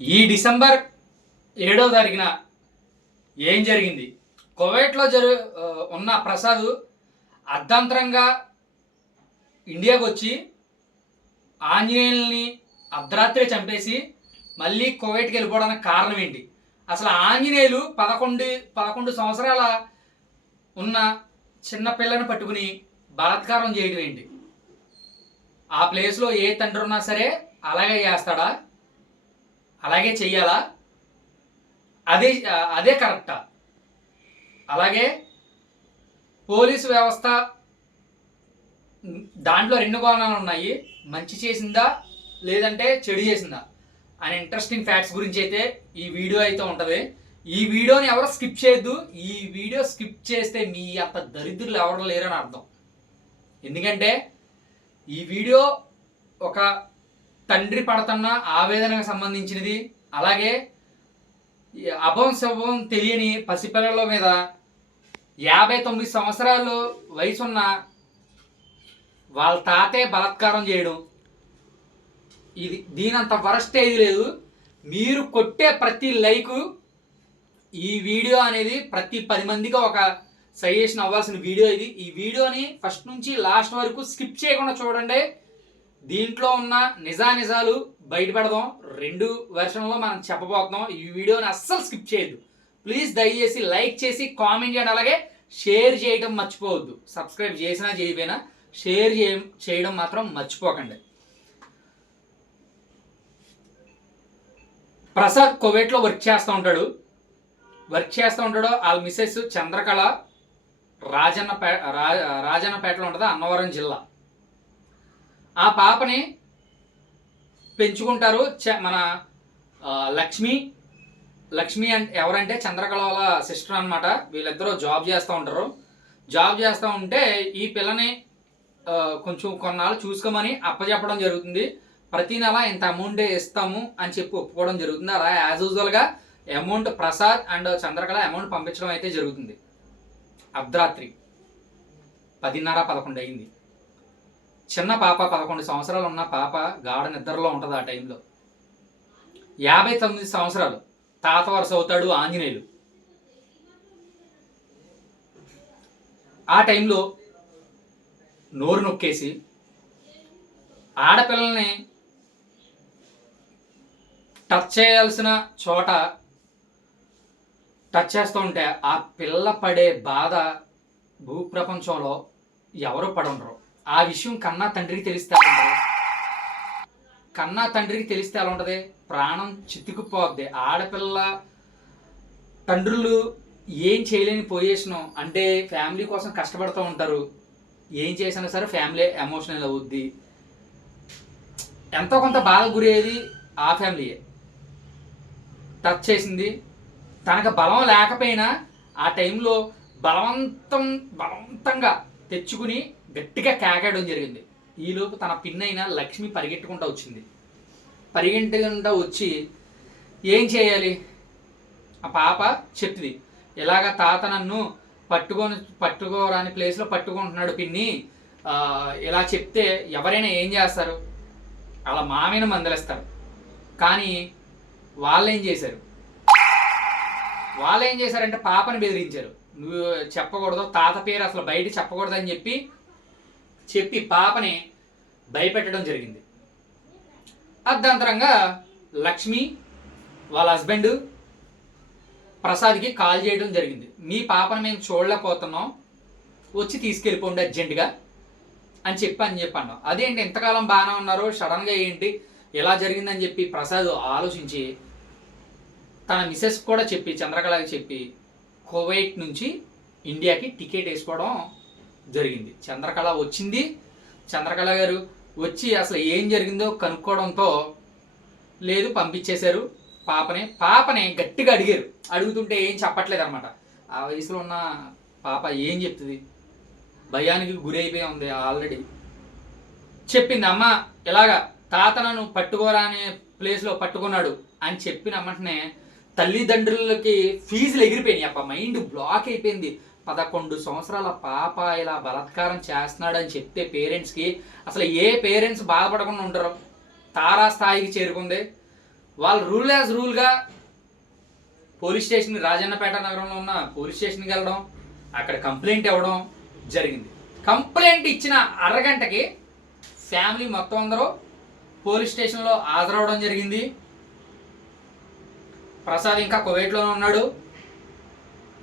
ఈ డిసెంబర్ ఏడో తారీఖున ఏం జరిగింది? కువైట్లో జరు ఉన్న ప్రసాద్ అర్ధాంతరంగా ఇండియాకు వచ్చి ఆంజనేయుల్ని అర్ధరాత్రి చంపేసి మళ్ళీ కువైట్కి వెళ్ళిపోవడానికి కారణం ఏంటి? అసలు ఆంజనేయులు పదకొండు పదకొండు సంవత్సరాల ఉన్న చిన్న పిల్లని పట్టుకుని బలాత్కారం చేయడం ఏంటి? ఆ ప్లేస్లో ఏ తండ్రి ఉన్నా సరే అలాగే చేస్తాడా? అలాగే చెయ్యాలా? అదే అదే కరెక్టా? అలాగే పోలీసు వ్యవస్థ దాంట్లో రెండు కోణాలు ఉన్నాయి. మంచి చేసిందా? లేదంటే చెడు చేసిందా? అనే ఇంట్రెస్టింగ్ ఫ్యాక్ట్స్ గురించి అయితే ఈ వీడియో అయితే ఉంటుంది. ఈ వీడియోని ఎవరు స్కిప్ చేయొద్దు. ఈ వీడియో స్కిప్ చేస్తే మీ అంత దరిద్రులు ఎవరు లేరని అర్థం. ఎందుకంటే ఈ వీడియో ఒక తండ్రి పడుతున్న ఆవేదనకు సంబంధించినది. అలాగే అభం శుభం తెలియని పసిపిల్లల మీద యాభై తొమ్మిది సంవత్సరాలు వయసున్న వాళ్ళ తాతే బలాత్కారం చేయడం. ఇది దీనంత వరస్ట్ ఏది లేదు. మీరు కొట్టే ప్రతి లైకు ఈ వీడియో అనేది ప్రతి పది మందికి ఒక సజెషన్ అవ్వాల్సిన వీడియో ఇది. ఈ వీడియోని ఫస్ట్ నుంచి లాస్ట్ వరకు స్కిప్ చేయకుండా చూడండి. దీంట్లో ఉన్న నిజానిజాలు బయటపెడదాం. రెండు వెర్షన్లో మనం చెప్పబోతున్నాం. ఈ వీడియోని అస్సలు స్కిప్ చేయొద్దు. ప్లీజ్ దయచేసి లైక్ చేసి కామెంట్ చేయండి. అలాగే షేర్ చేయడం మర్చిపోవద్దు. సబ్స్క్రైబ్ చేసినా చేయకపోయినా షేర్ చేయడం మాత్రం మర్చిపోకండి. ప్రసాద్ కోవేట్లో వర్క్ చేస్తూ ఉంటాడు. వర్క్ చేస్తూ ఉంటాడు వాళ్ళ మిస్సెస్ చంద్రకళ రాజన్నపే రాజన్నపేటలో ఉంటుంది అన్నవరం జిల్లా. ఆ పాపని పెంచుకుంటారు చ- మన లక్ష్మి. లక్ష్మి అంటే ఎవరంటే చంద్రకళ వాళ్ళ సిస్టర్ అనమాట వీళ్ళిద్దరూ జాబ్ చేస్తూ ఉంటారు. జాబ్ చేస్తూ ఉంటే ఈ పిల్లని కొంచెం కొన్నాళ్ళు చూసుకోమని అప్పచెప్పడం జరుగుతుంది. ప్రతి నెల ఇంత అమౌంట్ ఇస్తాము అని చెప్పి ఒప్పుకోవడం జరుగుతుంది. అలా యాజ్ యూజువల్గా amount Prasad and Chandrakala amount పంపించడం అయితే జరుగుతుంది. అర్ధరాత్రి పదిన్నర పదకొండు అయింది. చిన్న పాప పదకొండు సంవత్సరాలు ఉన్న పాప గాఢ నిద్రలో ఉంటుంది ఆ టైంలో యాభై తొమ్మిది సంవత్సరాలు. తాత వరుస అవుతాడు ఆంజనేయులు. ఆ టైంలో నోరు నొక్కేసి ఆడపిల్లల్ని టచ్ చేయాల్సిన చోట టచ్ చేస్తూ ఉంటే ఆ పిల్ల పడే బాధ భూప్రపంచంలో ఎవరు పడుండరు? ఆ విషయం కన్నా తండ్రికి తెలిస్తే ఎలా కన్నా తండ్రికి తెలిస్తే ఎలా ఉంటుంది? ప్రాణం చిత్తుకుపోద్ది ఆడపిల్ల తండ్రులు ఏం చేయలేని పొజిషన్ అంటే ఫ్యామిలీ కోసం కష్టపడుతూ ఉంటారు. ఏం చేసినా సరే ఫ్యామిలీ ఎమోషనల్ అవుద్ది. ఎంతో కొంత బాధ గురయ్యేది ఆ ఫ్యామిలీయే. టచ్ చేసింది. తనకు బలం లేకపోయినా ఆ టైంలో బలవంతం బలవంతంగా తెచ్చుకుని గట్టిగా కేకాయడం జరిగింది. ఈలోపు తన పిన్నైన లక్ష్మి పరిగెట్టుకుంటూ వచ్చింది. పరిగెట్టుకుంటూ వచ్చి ఏం చేయాలి? ఆ పాప చెప్తుంది ఇలాగ తాత నన్ను పట్టుకొని పట్టుకోరాని ప్లేస్లో పట్టుకుంటున్నాడు పిన్ని. ఇలా చెప్తే ఎవరైనా ఏం చేస్తారు? అలా మామైన మందలిస్తారు. కానీ వాళ్ళు ఏం చేశారు? వాళ్ళు ఏం చేశారంటే పాపని బెదిరించారు. నువ్వు చెప్పకూడదు తాత పేరు అసలు బయట చెప్పకూడదు అని చెప్పి చెప్పి పాపని భయపెట్టడం జరిగింది. అర్ధాంతరంగా లక్ష్మి వాళ్ళ హస్బెండ్ ప్రసాద్కి కాల్ చేయడం జరిగింది. మీ పాపను మేము చూడలేకపోతున్నాం వచ్చి తీసుకెళ్ళిపోండి అర్జెంటుగా అని చెప్పి అని చెప్పాను అదేంటి ఇంతకాలం బాగానే ఉన్నారు సడన్గా ఏంటి ఎలా జరిగిందని చెప్పి ప్రసాద్ ఆలోచించి తన మిసెస్ కూడా చెప్పి చంద్రకళకి చెప్పి కువైట్ నుంచి ఇండియాకి టికెట్ వేసుకోవడం జరిగింది. చంద్రకళ వచ్చింది. చంద్రకళ గారు వచ్చి అసలు ఏం జరిగిందో కనుక్కోవడంతో లేదు పంపించేశారు. పాపని పాపని గట్టిగా అడిగారు. అడుగుతుంటే ఏం చెప్పట్లేదు అనమాట ఆ వయసులో ఉన్న పాప ఏం చెప్తుంది? భయానికి గురి అయిపోయి ఉంది ఆల్రెడీ. చెప్పింది అమ్మ ఇలాగా తాత నన్ను పట్టుకోరా అనే ప్లేస్లో పట్టుకున్నాడు అని చెప్పిన అమ్మటనే తల్లిదండ్రులకి ఫీజులు ఎగిరిపోయినాయి. అప్ప మైండ్ బ్లాక్ అయిపోయింది. పదకొండు సంవత్సరాల పాప ఇలా బలాత్కారం చేస్తున్నాడని చెప్తే పేరెంట్స్కి అసలు ఏ పేరెంట్స్ బాధపడకుండా ఉంటారు తారా స్థాయికి చేరుకుంది. వాళ్ళు రూల్ యాజ్ రూల్గా పోలీస్ స్టేషన్ రాజన్నపేట నగరంలో ఉన్న పోలీస్ స్టేషన్కి వెళ్ళడం అక్కడ కంప్లైంట్ ఇవ్వడం జరిగింది. కంప్లైంట్ ఇచ్చిన అరగంటకి ఫ్యామిలీ మొత్తం అందరూ పోలీస్ స్టేషన్లో హాజరవడం జరిగింది. ప్రసాద్ ఇంకా కువైట్లోనే ఉన్నాడు.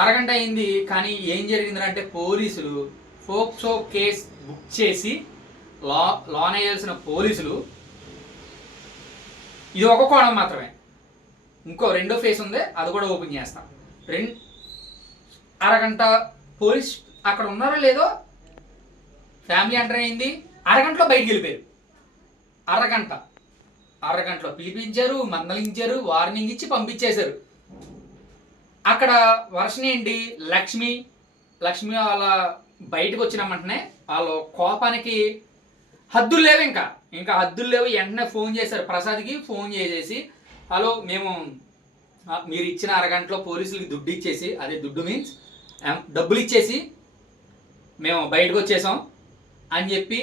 అరగంట అయింది కానీ ఏం జరిగిందంటే పోలీసులు ఫోక్సో కేస్ బుక్ చేసి లా లాన్ వేయాల్సిన పోలీసులు ఇది ఒక కోణం మాత్రమే. ఇంకో రెండో ఫేస్ ఉంది అది కూడా ఓపెన్ చేస్తాం. రెండు అరగంట పోలీస్ అక్కడ ఉన్నారో లేదో ఫ్యామిలీ ఎంటర్ అయింది అరగంటలో బయటికి వెళ్ళిపోయారు. అరగంట. అరగంటలో పిలిపించారు మందలించారు వార్నింగ్ ఇచ్చి పంపించేశారు. అక్కడ వర్షిని ఏంటి? లక్ష్మి లక్ష్మి వాళ్ళ బయటకు వచ్చినామంటనే వాళ్ళ కోపానికి హద్దులు లేవు ఇంకా. ఇంకా హద్దులు లేవు. వెంటనే ఫోన్ చేశారు ప్రసాద్కి ఫోన్ చేసేసి హలో మేము మీరు ఇచ్చిన అరగంటలో పోలీసులకి దుడ్డు ఇచ్చేసి అదే దుడ్డు మీన్స్ డబ్బులు ఇచ్చేసి మేము బయటకు వచ్చేసాం. అని చెప్పి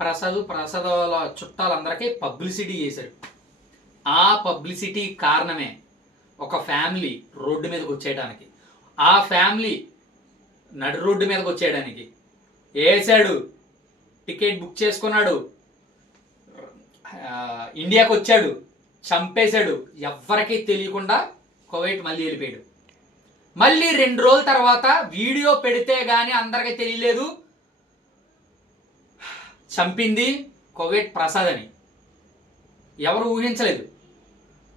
ప్రసాద్ ప్రసాద్ వాళ్ళ చుట్టాలందరికీ పబ్లిసిటీ చేశారు. ఆ పబ్లిసిటీ కారణమే ఒక ఫ్యామిలీ రోడ్డు మీదకి వచ్చేయడానికి. ఆ ఫ్యామిలీ నడు రోడ్డు మీదకి వచ్చేయడానికి. వేసాడు టికెట్ బుక్ చేసుకున్నాడు ఇండియాకు ఇండియాకి వచ్చాడు చంపేశాడు. ఎవ్వరికీ తెలియకుండా కువైట్ మళ్ళీ వెళ్ళిపోయాడు. మళ్ళీ రెండు రోజుల తర్వాత వీడియో పెడితే కానీ అందరికీ తెలియలేదు. చంపింది కువైట్ ప్రసాద్ అని. ఎవరు ఊహించలేదు.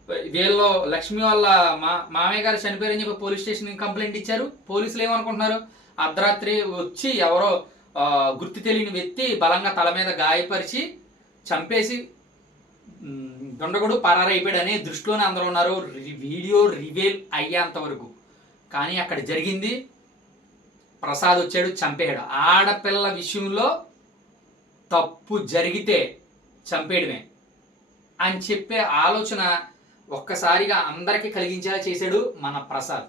వీళ్ళు లక్ష్మి వాళ్ళ మా మామయ్య గారు చనిపోయారని చెప్పి పోలీస్ స్టేషన్ కంప్లైంట్ ఇచ్చారు. పోలీసులు ఏమనుకుంటున్నారు? అర్ధరాత్రి వచ్చి ఎవరో గుర్తు తెలియని వ్యక్తి బలంగా తల మీద గాయపరిచి చంపేసి దొండగుడు పరారైపోయాడు అనే దృష్టిలోనే అందరూ ఉన్నారు. వీడియో రివీల్ అయ్యేంత వరకు. కానీ అక్కడ జరిగింది. ప్రసాద్ వచ్చాడు చంపేయడు ఆడపిల్ల విషయంలో తప్పు జరిగితే చంపేయడమే అని చెప్పే ఆలోచన ఒక్కసారిగా అందరికీ కలిగించేలా చేశాడు మన ప్రసాద్.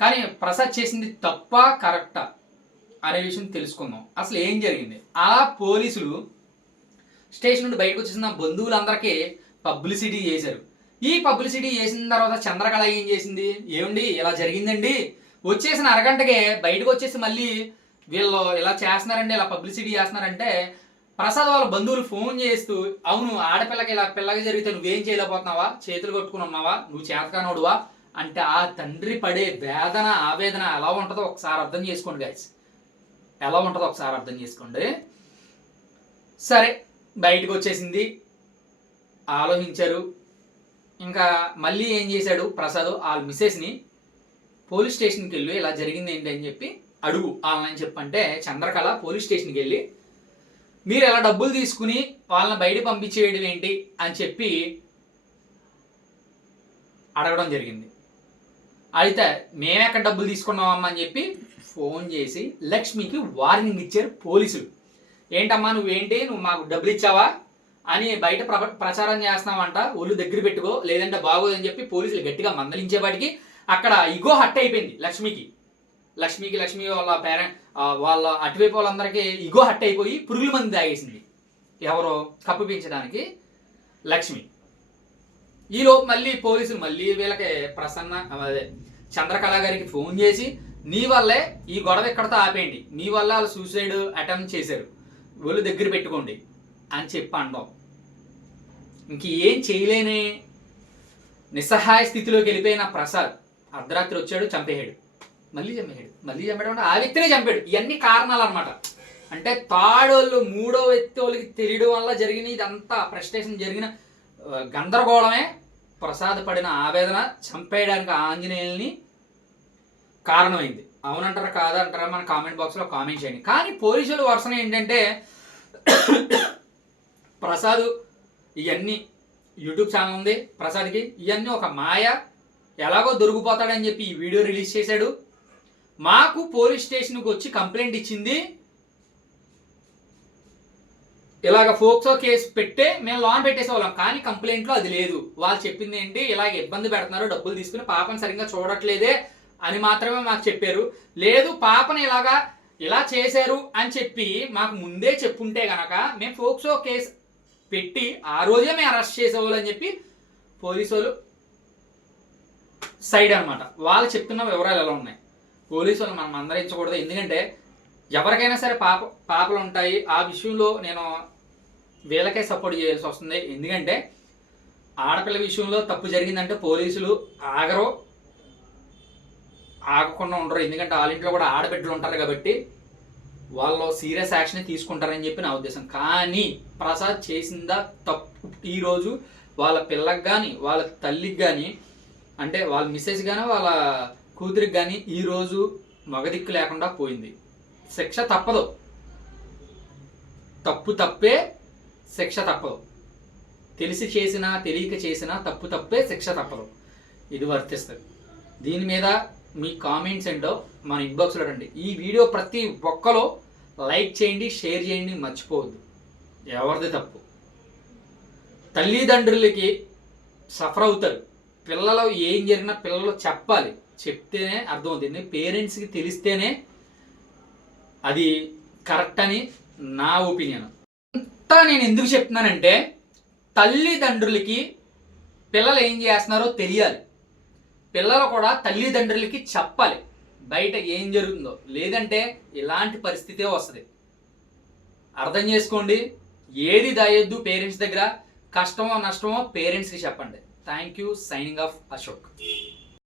కానీ ప్రసాద్ చేసింది తప్ప కరెక్టా అనే విషయం తెలుసుకుందాం. అసలు ఏం జరిగింది? ఆ పోలీసులు స్టేషన్ నుండి బయటకు వచ్చేసిన బంధువులందరికీ పబ్లిసిటీ చేశారు. ఈ పబ్లిసిటీ చేసిన తర్వాత చంద్రకళ ఏం చేసింది? ఏమండి ఇలా జరిగిందండి? వచ్చేసిన అరగంటకే బయటకు వచ్చేసి మళ్ళీ వీళ్ళు ఇలా చేస్తున్నారండి ఇలా పబ్లిసిటీ చేస్తున్నారంటే ప్రసాద్ వాళ్ళ బంధువులు ఫోన్ చేస్తూ అవును ఆడపిల్లకి ఇలా పిల్లకి జరిగితే నువ్వేం చేయలేకపోతున్నావా? చేతులు కట్టుకుని ఉన్నావా? నువ్వు చేతకానోడువా? అంటే ఆ తండ్రి పడే వేదన ఆవేదన ఎలా ఉంటుందో ఒకసారి అర్థం చేసుకోండి గాయస్ ఎలా ఉంటుందో ఒకసారి అర్థం చేసుకోండి. సరే బయటకు వచ్చేసింది. ఆలోచించారు. ఇంకా మళ్ళీ ఏం చేశాడు ప్రసాద్? వాళ్ళ మిస్సెస్ని పోలీస్ స్టేషన్కి వెళ్ళి ఇలా జరిగింది ఏంటి అని చెప్పి అడుగు. వాళ్ళని చెప్పంటే చంద్రకళ పోలీస్ స్టేషన్కి వెళ్ళి మీరు ఎలా డబ్బులు తీసుకుని వాళ్ళని బయట పంపించేయడం ఏంటి అని చెప్పి అడగడం జరిగింది. అయితే మేమెక్కడ డబ్బులు తీసుకున్నామమ్మా అని చెప్పి ఫోన్ చేసి లక్ష్మికి వార్నింగ్ ఇచ్చారు పోలీసులు. ఏంటమ్మా నువ్వేంటి? నువ్వు మాకు డబ్బులు ఇచ్చావా? అని బయట ప్ర ప్రచారం చేస్తున్నావంట. ఒళ్ళు దగ్గర పెట్టుకో లేదంటే బాగోదని చెప్పి పోలీసులు గట్టిగా మందలించేపాటికి అక్కడ ఇగో హట్ అయిపోయింది లక్ష్మికి. లక్ష్మికి లక్ష్మి వాళ్ళ పేరెంట్ వాళ్ళ అటువైపు వాళ్ళందరికీ ఇగో హట్ అయిపోయి పురుగుల మంది తాగేసింది. ఎవరో కప్పిపించడానికి లక్ష్మి. ఈలోపు మళ్ళీ పోలీసులు మళ్ళీ వీళ్ళకి ప్రసన్న అదే చంద్రకళ గారికి ఫోన్ చేసి నీ వల్లే ఈ గొడవ ఇక్కడతో ఆపేయండి. నీ వల్ల వాళ్ళు సూసైడ్ అటెంప్ట్ చేశారు. ఒళ్ళు దగ్గర పెట్టుకోండి. అని చెప్పి అండం ఇంక ఏం చేయలేని నిస్సహాయ స్థితిలోకి వెళ్ళిపోయిన ప్రసాద్ అర్ధరాత్రి వచ్చాడు చంపేశాడు. మళ్ళీ చంపేశాడు. మళ్ళీ చంపేయడం అంటే ఆ వ్యక్తినే చంపాడు. ఇవన్నీ కారణాలు అనమాట అంటే తాడోళ్ళు మూడో వ్యక్తి వాళ్ళకి తెలియడం వల్ల జరిగిన ఇదంతా ఫ్రస్ట్రేషన్ జరిగిన గందరగోళమే ప్రసాద్ పడిన ఆవేదన చంపేయడానికి ఆంజనేయుల్ని కారణమైంది. అవునంటారా కాదా అంటారా మన కామెంట్ బాక్స్లో కామెంట్ చేయండి. కానీ పోలీసులు వర్షం ఏంటంటే ప్రసాద్ ఇవన్నీ యూట్యూబ్ ఛానల్ ఉంది ప్రసాద్కి. ఇవన్నీ ఒక మాయ. ఎలాగో దొరికిపోతాడని చెప్పి ఈ వీడియో రిలీజ్ చేశాడు. మాకు పోలీస్ స్టేషన్కి వచ్చి కంప్లైంట్ ఇచ్చింది. ఇలాగ ఫోక్సో కేసు పెట్టే మేము లోన్ పెట్టేసేవాళ్ళం కానీ కంప్లైంట్లో అది లేదు. వాళ్ళు చెప్పింది ఏంటి ఇలాగ ఇబ్బంది పెడుతున్నారు డబ్బులు తీసుకుని పాపని సరిగ్గా చూడట్లేదే అని మాత్రమే మాకు చెప్పారు. లేదు పాపను ఇలాగా ఇలా చేశారు అని చెప్పి మాకు ముందే చెప్పుంటే గనక మేము ఫోక్సో కేసు పెట్టి ఆ రోజే మేము అరెస్ట్ చేసేవాళ్ళు అని చెప్పి పోలీసు వాళ్ళు సైడ్ అన్నమాట. వాళ్ళు చెప్తున్న వివరాలు ఎలా ఉన్నాయి? పోలీసు మనం మందరించకూడదు ఎందుకంటే ఎవరికైనా సరే పాప పాపలు ఉంటాయి. ఆ విషయంలో నేను వీళ్ళకే సపోర్ట్ చేయాల్సి వస్తుంది. ఎందుకంటే ఆడపిల్ల విషయంలో తప్పు జరిగిందంటే పోలీసులు ఆగరు. ఆగకుండా ఉండరు. ఎందుకంటే వాళ్ళ ఇంట్లో కూడా ఆడబిడ్డలు ఉంటారు కాబట్టి వాళ్ళు సీరియస్ యాక్షన్ తీసుకుంటారని చెప్పి నా ఉద్దేశం. కానీ ప్రసాద్ చేసిందా తప్పు ఈరోజు వాళ్ళ పిల్లకి కానీ వాళ్ళ తల్లికి కానీ అంటే వాళ్ళ మిస్సెస్ కానీ వాళ్ళ కూతురికి కానీ ఈరోజు మగదిక్కు లేకుండా పోయింది. శిక్ష తప్పదు. తప్పు తప్పే శిక్ష తప్పదు. తెలిసి చేసినా తెలియక చేసినా తప్పు తప్పే శిక్ష తప్పదు. ఇది వర్తిస్తుంది. దీని మీద మీ కామెంట్స్ ఏంటో మన ఇన్బాక్స్లో రండి. ఈ వీడియో ప్రతి ఒక్కరు లైక్ చేయండి షేర్ చేయండి మర్చిపోవద్దు. ఎవరిది తప్పు? తల్లిదండ్రులకి సఫర్ అవుతారు. పిల్లలు ఏం జరిగినా పిల్లలు చెప్పాలి. చెప్తేనే అర్థమవుతుంది. పేరెంట్స్కి తెలిస్తేనే అది కరెక్ట్ అని నా ఒపీనియన్. అంతా నేను ఎందుకు చెప్తున్నానంటే తల్లిదండ్రులకి పిల్లలు ఏం చేస్తున్నారో తెలియాలి. పిల్లలు కూడా తల్లిదండ్రులకి చెప్పాలి. బయట ఏం జరుగుతుందో. లేదంటే ఇలాంటి పరిస్థితే వస్తుంది. అర్థం చేసుకోండి. ఏది దాయొద్దు పేరెంట్స్ దగ్గర. కష్టమో నష్టమో పేరెంట్స్కి చెప్పండి. Thank you. Signing off Ashok.